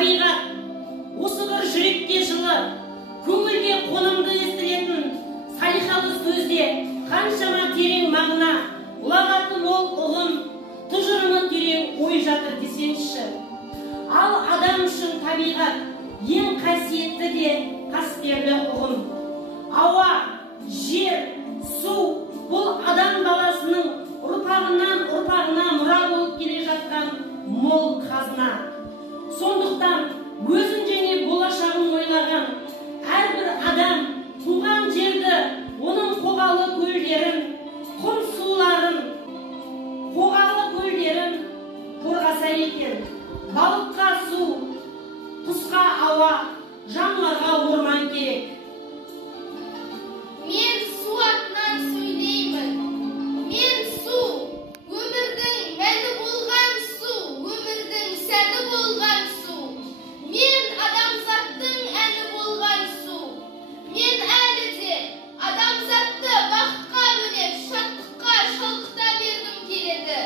табиғат, осы бір жүрекке жылы, көңілге қонымды естілетін салиқалы сөзде қаншама терең мағына, ұлағаты мол ұғым, тұжырымы терең ой жатыр десеңізші. Ал адам үшін табиғат ең қасиетті де қастерлі ұғым. Ауа, жер, су бұл адам баласының ұрпағынан ұрпағына мұра болып келе жатқан мол қазына. Сондықтан өзін және болашағын ойлаған әрбір адам туған жерді, оның қоғалы көлдерін, құм суларын, қоғалы көлдерін қорғаса екен. Балыққа су, құсқа ауа, жануарға орман керек. Мен су атынан сөйлеймін. Мен су, өмірдің мәні болған су, өмірдің сәні болған су. Мен адамзаттың әні болған су. Мен әлі де адамзатты бақытқа бөлеп, шаттыққа шалқыта бергім келеді.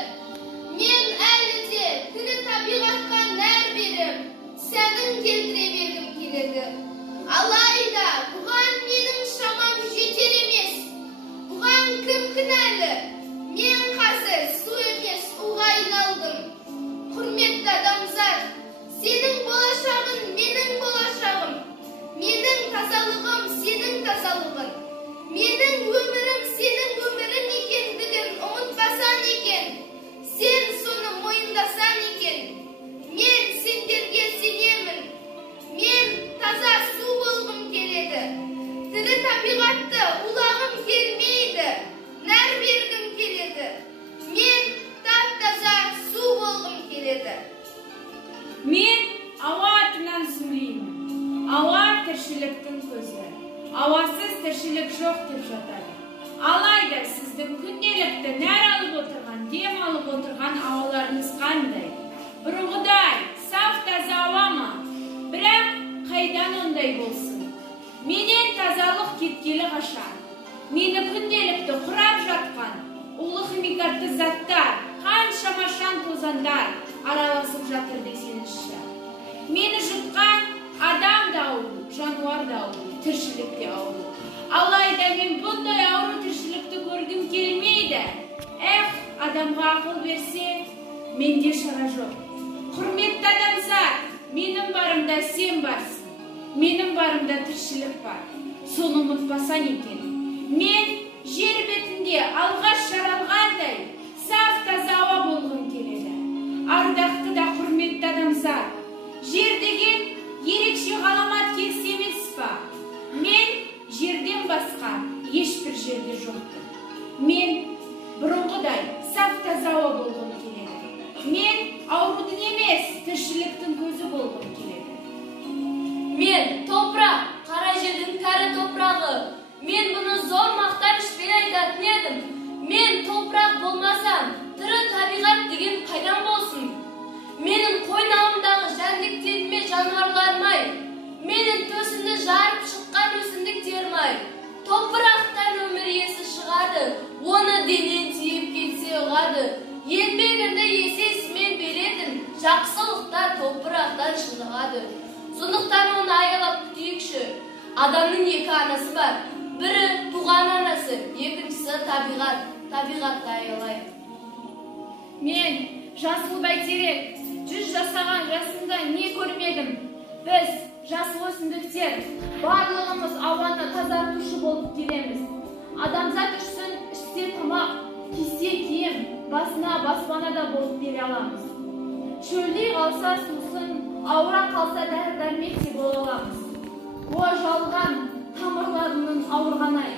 Мен әлі де тірі табиғатқа нәр беріп, сәнін келтіре бергім келеді. Алайда бұған менің шамам жетер емес. Бұған кім кінәлі? Мен қазір су емес, уға айналдым. Құрметті адамзат, сенің болашағың менің болашағым. Менің тазалығым сенің тазалығың. Менің өмірім сенің өмірің екендігін ұмытпасан екен. Сен соны мойындасан екен. Мен сендерге сенемін. Мен таза су болғым келеді. Тірі табиғатты улағым келмейді. Нәр бергім келеді. Мен тап-таза су болғым келеді. Мен ауа атынан сөйлеймін. Ауа тіршіліктің көзі. Ауасыз тіршілік жоқ деп жатады. Алайда сіздің күнделікті нәр алып отырған, дем алып отырған ауаларыңыз қандай? Бұрынғыдай саф таза ауа ма? Бірақ қайдан ондай болсын? Менен тазалық кеткелі қашан? Мені күнделікті құрап жатқан улы химикатты заттар, қаншама шаң тозаңдар араласып жатыр десеңізші. Мені жұтқан адам да ауру, жануар да ауру, тіршілік те ауру. Алайда мен бұндай ауру тіршілікті көргім келмейді. Адамға ақыл берсе, менде шара жоқ. Құрметті адамзат, менің барымда сен барсың. Менің барымда тіршілік бар. Соны ұмытпасан екен. Мен жер бетінде алғаш жаралғандай саф таза ауа болғым келеді. Ардақты да құрметті адамзат, жер деген ерекше ғаламат кез емес па? Мен жерден басқа ешбір жерде жоқпын. Мен бұрынғыдай саф таза ауа болғым келеді. Мен аурудың емес, тіршіліктің көзі болғым келеді. Мен топырақ, қара жердің кәрі топырағы. Мен бұны зор мақтанышпен айтатын едім. Мен топырақ болмасам, тірі табиғат деген қайдан болсын? Менің қойнауымдағы жәндіктеріме жануарлармай, менің төсімді жарып шыққан өсімдіктермай, топырақтан өмір иесі шығады, оны денен тиіп кетсе ұғады. Еңбегіңді есесімен беретін, жақсылықтар топырақтан шынығады. Сондықтан оны аялап күтейікші. Адамның екі анасы бар. Бірі туған анасы, екіншісі табиғат. Табиғатты аялайық. Мен жасыл бәйтерек, 100 жасаған жасымда не көрмедім? Біз, жасыл өсімдіктер, барлығымыз ауаны тазартушы болып келеміз. Адамзат үшін ішсе тамақ, кисе киім, басына баспана да болып бере аламыз. Шөлдей қалса сусын, ауыра қалса дәрі-дәрмек те бола аламыз. О жалған тамырларының ауырғаны-ай.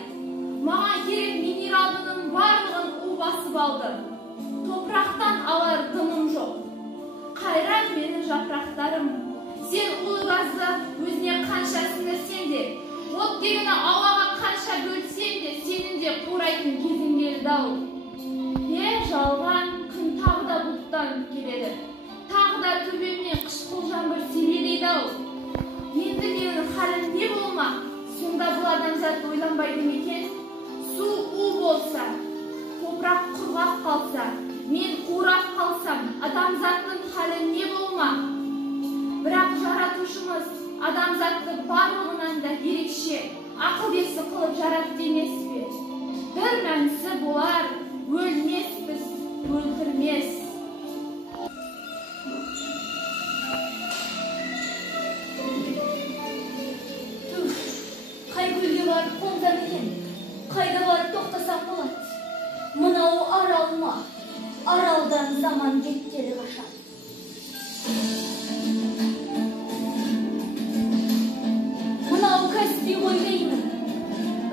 Маған керек минералдының барлығын у басып алды. Топырақтан алар дымым жоқ. Қайран менің жапырақтарым. Сен улы газды өзіне қанша сіңірсен де, оттегіні ауаға қанша бөлсен де, сенің де қурайтын кезің келді-ау. Жалған күн тағы да бұлттан келеді. Тағы да төбемнен қышқыл жаңбыр селелейді-ау. Енді менің халім не болмақ? Сонда бұл адамзат ойланбайды екен? Су у болса, топырақ құрғақ қалса, мен қурап қалсам, адамзаттың халі не болмақ? Бірақ адамзатты барлығынан да ерекше ақыл есі қылып жаратты емес пе? Бір мәнісі болар, өлмеспіз, өлтірмес. Қай гүлге барып қонсам екен, қайда барып тоқтасақ болады? Мынау арал ма? Аралдан заман кеткелі қашан. Мынау Каспий ғой деймін.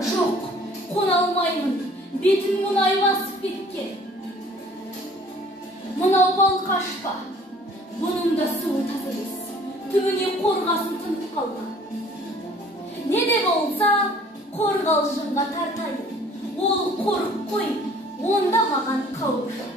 Жоқ, қона алмаймын. Бетім мұнай басып кеткен. Мынау балқаш па? Бұның да суы таза емес. Түбіне қорғасын тынып қалған. Не де болса, қорғалжынға тартайын. Ол қорық қой, онда маған қауіп жоқ.